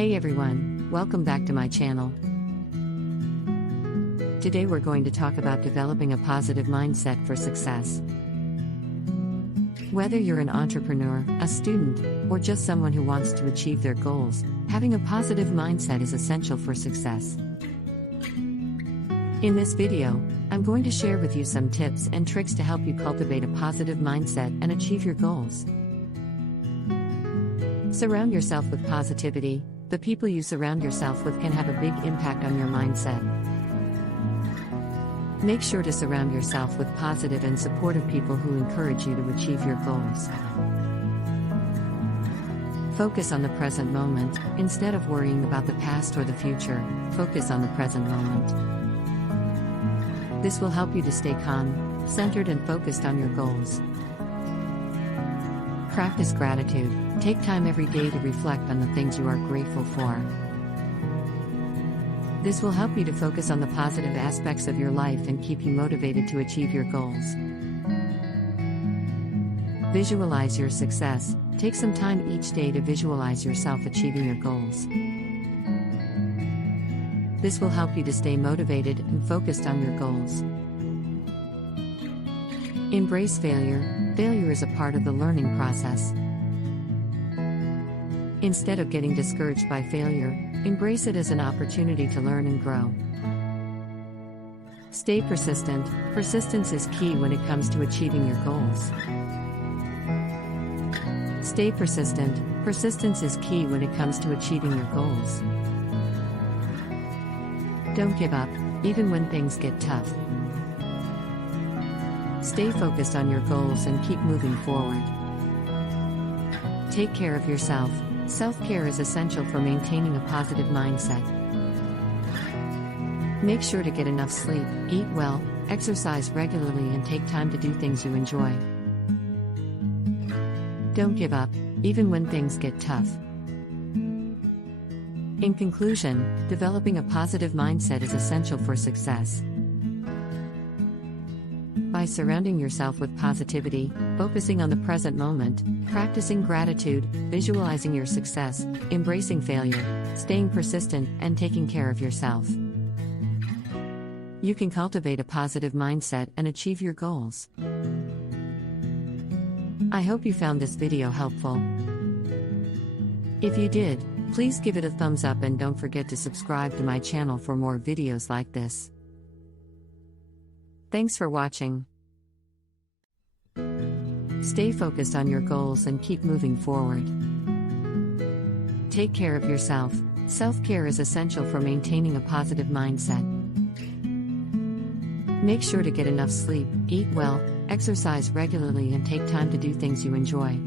Hey everyone, welcome back to my channel. Today we're going to talk about developing a positive mindset for success. Whether you're an entrepreneur, a student, or just someone who wants to achieve their goals, having a positive mindset is essential for success. In this video, I'm going to share with you some tips and tricks to help you cultivate a positive mindset and achieve your goals. Surround yourself with positivity. The people you surround yourself with can have a big impact on your mindset. Make sure to surround yourself with positive and supportive people who encourage you to achieve your goals. Focus on the present moment. Instead of worrying about the past or the future, focus on the present moment. This will help you to stay calm, centered, and focused on your goals. Practice gratitude. Take time every day to reflect on the things you are grateful for. This will help you to focus on the positive aspects of your life and keep you motivated to achieve your goals. Visualize your success. Take some time each day to visualize yourself achieving your goals. This will help you to stay motivated and focused on your goals. Embrace failure. Failure is a part of the learning process. Instead of getting discouraged by failure, embrace it as an opportunity to learn and grow. Stay persistent. Persistence is key when it comes to achieving your goals. Stay persistent. Persistence is key when it comes to achieving your goals. Don't give up, even when things get tough. Stay focused on your goals and keep moving forward. Take care of yourself. Self-care is essential for maintaining a positive mindset. Make sure to get enough sleep, eat well, exercise regularly, and take time to do things you enjoy. Don't give up, even when things get tough. In conclusion, developing a positive mindset is essential for success. By surrounding yourself with positivity, focusing on the present moment, practicing gratitude, visualizing your success, embracing failure, staying persistent, and taking care of yourself, you can cultivate a positive mindset and achieve your goals. I hope you found this video helpful. If you did, please give it a thumbs up and don't forget to subscribe to my channel for more videos like this. Thanks for watching. Stay focused on your goals and keep moving forward. Take care of yourself. Self-care is essential for maintaining a positive mindset. Make sure to get enough sleep, eat well, exercise regularly, and take time to do things you enjoy.